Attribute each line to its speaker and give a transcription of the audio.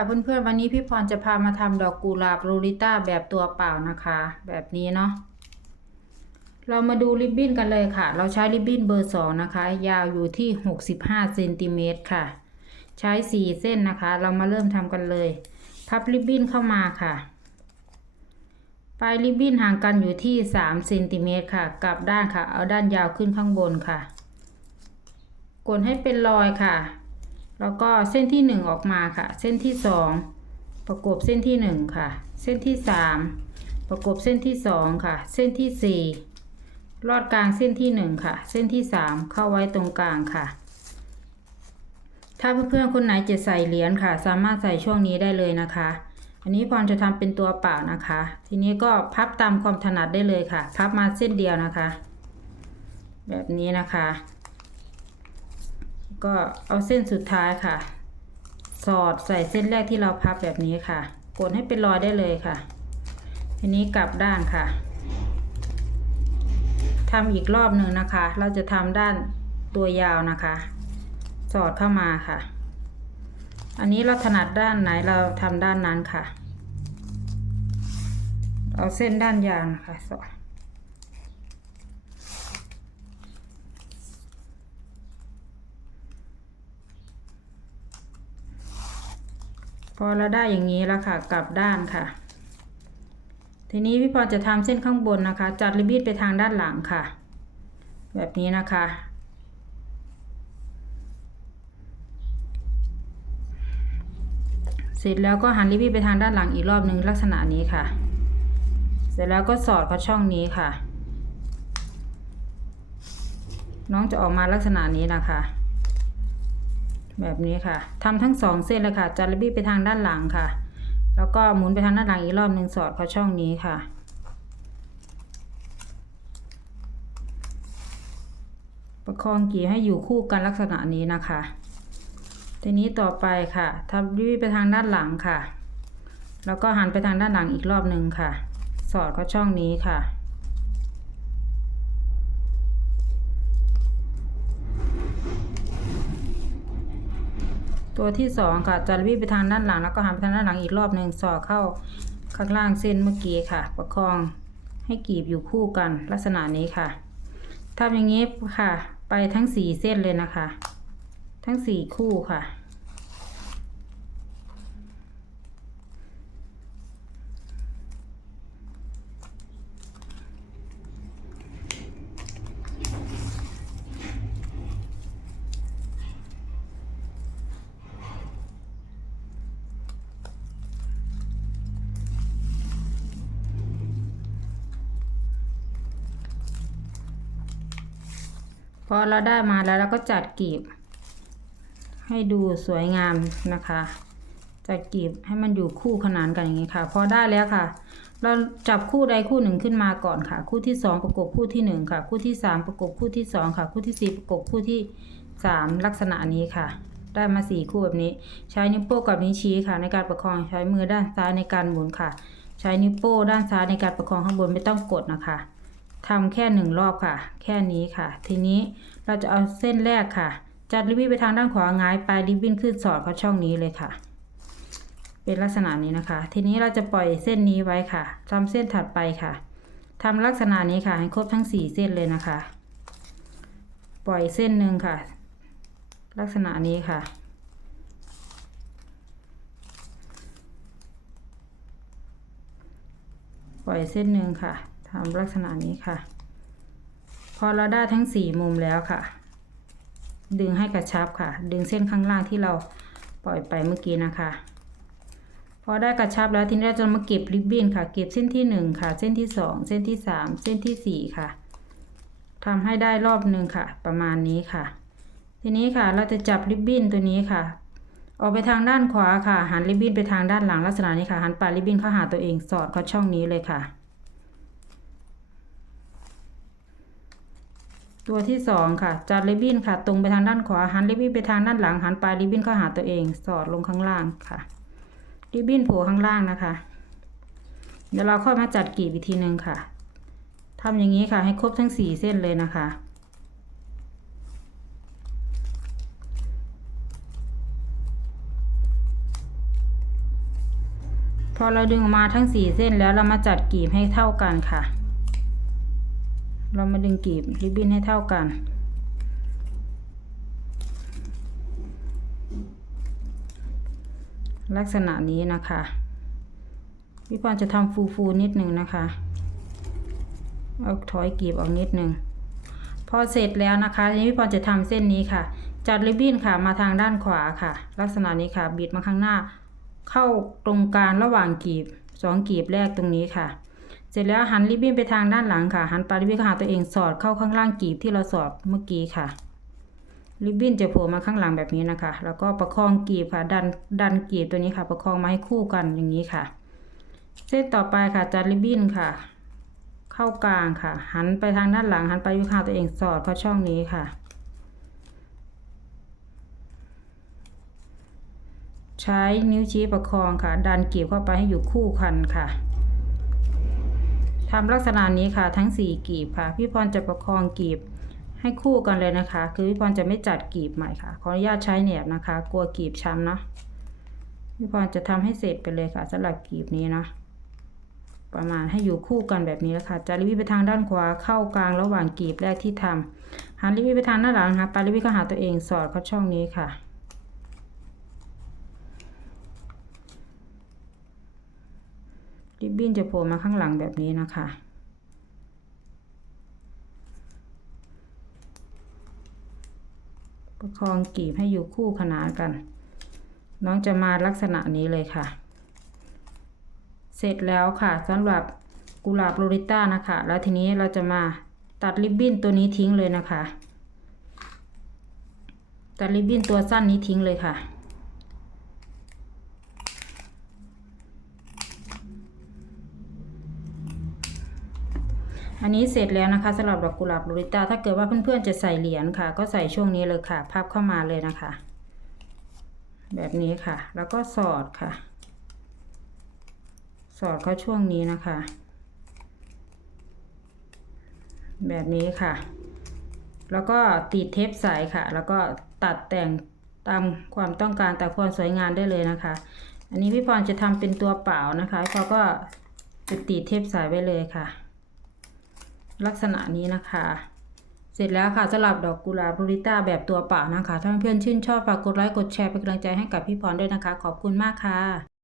Speaker 1: ค่ะเพื่อนๆวันนี้พี่พรจะพามาทำดอกกุหลาบโรลิต้าแบบตัวเปล่านะคะ แบบนี้เนาะเรามาดูริบบิ้นกันเลยค่ะ เราใช้ริบบิ้นเบอร์สองนะคะ ยาวอยู่ที่หกสิบห้าเซนติเมตรค่ะ ใช้สี่เส้นนะคะ เรามาเริ่มทำกันเลย พับริบบิ้นเข้ามาค่ะ ปลายริบบิ้นห่างกันอยู่ที่สามเซนติเมตรค่ะ กลับด้านค่ะ เอาด้านยาวขึ้นข้างบนค่ะ กดให้เป็นรอยค่ะ แล้วก็เส้นที่หนึ่งออกมาค่ะ เส้นที่สองประกบเส้นที่หนึ่งค่ะ เส้นที่สามประกบเส้นที่สองค่ะ เส้นที่สี่ลอดกลางเส้นที่หนึ่งค่ะ เส้นที่สามเข้าไว้ตรงกลางค่ะ ถ้าเพื่อนๆคนไหนจะใส่เหรียญค่ะ สามารถใส่ช่วงนี้ได้เลยนะคะ อันนี้พรจะทำเป็นตัวเปล่านะคะ ทีนี้ก็พับตามความถนัดได้เลยค่ะ พับมาเส้นเดียวนะคะ แบบนี้นะคะ ก็เอาเส้นสุดท้ายค่ะ สอดใส่เส้นแรกที่เราพับแบบนี้ค่ะ กดให้เป็นรอยได้เลยค่ะ ทีนี้กลับด้านค่ะทำอีกรอบหนึ่งนะคะ เราจะทำด้านตัวยาวนะคะ สอดเข้ามาค่ะ อันนี้เราถนัดด้านไหนเราทำด้านนั้นค่ะ เอาเส้นด้านยาวนะคะสอด พอเราได้อย่างนี้แล้วค่ะ กลับด้านค่ะ ทีนี้พี่พรจะทำเส้นข้างบนนะคะ จัดริบบิ้นไปทางด้านหลังค่ะ แบบนี้นะคะ เสร็จแล้วก็หันริบบิ้นไปทางด้านหลังอีกรอบนึงลักษณะนี้ค่ะ เสร็จแล้วก็สอดเข้าช่องนี้ค่ะ น้องจะออกมาลักษณะนี้นะคะ แบบนี้ค่ะทำทั้งสองเส้นเลยค่ะจัดระบี้ไปทางด้านหลังค่ะ แล้วก็หมุนไปทางด้านหลังอีกรอบหนึ่งสอดเข้าช่องนี้ค่ะ ประคองกี่ให้อยู่คู่กันลักษณะนี้นะคะ ทีนี้ต่อไปค่ะทำรีบไปทางด้านหลังค่ะ แล้วก็หันไปทางด้านหลังอีกรอบหนึ่งค่ะ สอดเข้าช่องนี้ค่ะ ตัวที่สองค่ะจะรีบไปทางด้านหลัง แล้วก็หันไปทางด้านหลังอีกรอบหนึ่งสอดเข้าข้างล่างเส้นเมื่อกี้ค่ะ ประคองให้กีบอยู่คู่กันลักษณะนี้ค่ะทำอย่างนี้ค่ะ ไปทั้งสี่เส้นเลยนะคะ ทั้งสี่คู่ค่ะ พอเราได้มาแล้วเราก็จัดกีบ ให้ดูสวยงามนะคะ จัดกีบให้มันอยู่คู่ขนานกันอย่างนี้ค่ะ พอได้แล้วค่ะ เราจับคู่ใดคู่หนึ่งขึ้นมาก่อนค่ะ คู่ที่สองประกบคู่ที่หนึ่งค่ะ คู่ที่สามประกบคู่ที่สองค่ะ คู่ที่สี่ประกบคู่ที่สามลักษณะนี้ค่ะได้มาสี่คู่แบบนี้ ใช้นิ้วโป้งกับนิ้วชี้ค่ะ ในการประคองใช้มือด้านซ้ายในการหมุนค่ะ ใช้นิ้วโป้งด้านซ้ายในการประคองข้างบนไม่ต้องกดนะคะ ทำแค่หนึ่งรอบค่ะ แค่นี้ค่ะ ทีนี้เราจะเอาเส้นแรกค่ะ จัดริบบิ้นไปทางด้านขวาหงายปลายริบบิ้นขึ้นสอดเข้าช่องนี้เลยค่ะ เป็นลักษณะนี้นะคะ ทีนี้เราจะปล่อยเส้นนี้ไว้ค่ะทำเส้นถัดไปค่ะทำลักษณะนี้ค่ะ ให้ครบทั้งสี่เส้นเลยนะคะ ปล่อยเส้นหนึ่งค่ะ ลักษณะนี้ค่ะปล่อยเส้นหนึ่งค่ะ ทำลักษณะนี้ค่ะ พอเราได้ทั้งสี่มุมแล้วค่ะ ดึงให้กระชับค่ะ ดึงเส้นข้างล่างที่เราปล่อยไปเมื่อกี้นะคะ พอได้กระชับแล้วทีนี้เราจะมาเก็บริบบิ้นค่ะ เก็บเส้นที่หนึ่งค่ะ เส้นที่สองเส้นที่สามเส้นที่สี่ค่ะทำให้ได้รอบหนึ่งค่ะ ประมาณนี้ค่ะ ทีนี้ค่ะเราจะจับริบบิ้นตัวนี้ค่ะออกไปทางด้านขวาค่ะ หันริบบิ้นไปทางด้านหลังลักษณะนี้ค่ะ หันปลายริบบิ้นเข้าหาตัวเองสอดเข้าช่องนี้เลยค่ะ ตัวที่สองค่ะ จัดริบบิ้นค่ะ ตรงไปทางด้านขวา หันริบบิ้นไปทางด้านหลัง หันปลายริบบิ้นเข้าหาตัวเอง สอดลงข้างล่างค่ะ ริบบิ้นโผล่ข้างล่างนะคะ เดี๋ยวเราค่อยมาจัดกลีบอีกทีหนึ่งค่ะทำอย่างนี้ค่ะ ให้ครบทั้งสี่เส้นเลยนะคะพอเราดึงออกมาทั้งสี่เส้นแล้วเรามาจัดกลีบให้เท่ากันค่ะ เรามาดึงกลีบริบบิ้นให้เท่ากัน ลักษณะนี้นะคะพี่พรจะทำฟูฟูๆนิดหนึ่งนะคะ เอาถอยกลีบออกนิดหนึ่ง พอเสร็จแล้วนะคะทีนี้พี่พรจะทำเส้นนี้ค่ะ จัดริบบิ้นค่ะมาทางด้านขวาค่ะ ลักษณะนี้ค่ะ บิดมาข้างหน้า เข้าตรงกลางระหว่างกลีบสองกลีบแรกตรงนี้ค่ะ เสร็จแล้วหันริบบิ้นไปทางด้านหลังค่ะ หันปลายริบบิ้นเข้าหาตัวเองสอดเข้าข้างล่างกีบที่เราสอดเมื่อกี้ค่ะริบบิ้นจะโผล่มาข้างหลังแบบนี้นะคะ แล้วก็ประคองกีบค่ะ ดันดันกีบตัวนี้ค่ะ ประคองมาให้คู่กันอย่างนี้ค่ะ เส้นต่อไปค่ะจัดริบบิ้นค่ะ เข้ากลางค่ะ หันไปทางด้านหลัง หันไปวิคาตัวเองสอดเข้าช่องนี้ค่ะ ใช้นิ้วชี้ประคองค่ะ ดันกีบเข้าไปให้อยู่คู่กันค่ะ ทำลักษณะนี้ค่ะทั้งสี่กลีบค่ะ พี่พรจะประคองกลีบให้คู่กันเลยนะคะ คือพี่พรจะไม่จัดกลีบใหม่ค่ะ ขออนุญาตใช้แหนบนะคะ กลัวกลีบช้ำเนาะพี่พรจะทำให้เสร็จไปเลยค่ะสำหรับกลีบนี้เนาะประมาณให้อยู่คู่กันแบบนี้แล้วค่ะจะรีวิวไปทางด้านขวาเข้ากลางระหว่างกลีบแรกที่ทำหันรีวิวไปทางหน้าหลังค่ะปลายรีวิวก็หาตัวเองสอดเข้าช่องนี้ค่ะ ริ บินจะโผล่มาข้างหลังแบบนี้นะคะ ประคองกลีบให้อยู่คู่ขนานกัน น้องจะมาลักษณะนี้เลยค่ะ เสร็จแล้วค่ะสำหรับกุหลาบโรริต้านะคะ แล้วทีนี้เราจะมาตัดริบบิ้นตัวนี้ทิ้งเลยนะคะ ตัดริบบิ้นตัวสั้นนี้ทิ้งเลยค่ะ อันนี้เสร็จแล้วนะคะสำหรับดอกกุหลาบโรริต้าถ้าเกิดว่าเพื่อนๆจะใส่เหรียญค่ะ ก็ใส่ช่วงนี้เลยค่ะพับเข้ามาเลยนะคะ แบบนี้ค่ะ แล้วก็สอดค่ะ สอดเข้าช่วงนี้นะคะ แบบนี้ค่ะ แล้วก็ติดเทปใสค่ะ แล้วก็ตัดแต่งตามความต้องการแต่ความสวยงามได้เลยนะคะ อันนี้พี่พรจะทำเป็นตัวเปล่านะคะเขาก็จะติดเทปใสไว้เลยค่ะ ลักษณะนี้นะคะ เสร็จแล้วค่ะสำหรับดอกกุหลาบลูริต้าแบบตัวเปล่านะคะ ถ้าเพื่อนชื่นชอบฝากกดไลค์กดแชร์เป็นกำลังใจให้กับพี่พรด้วยนะคะ ขอบคุณมากค่ะ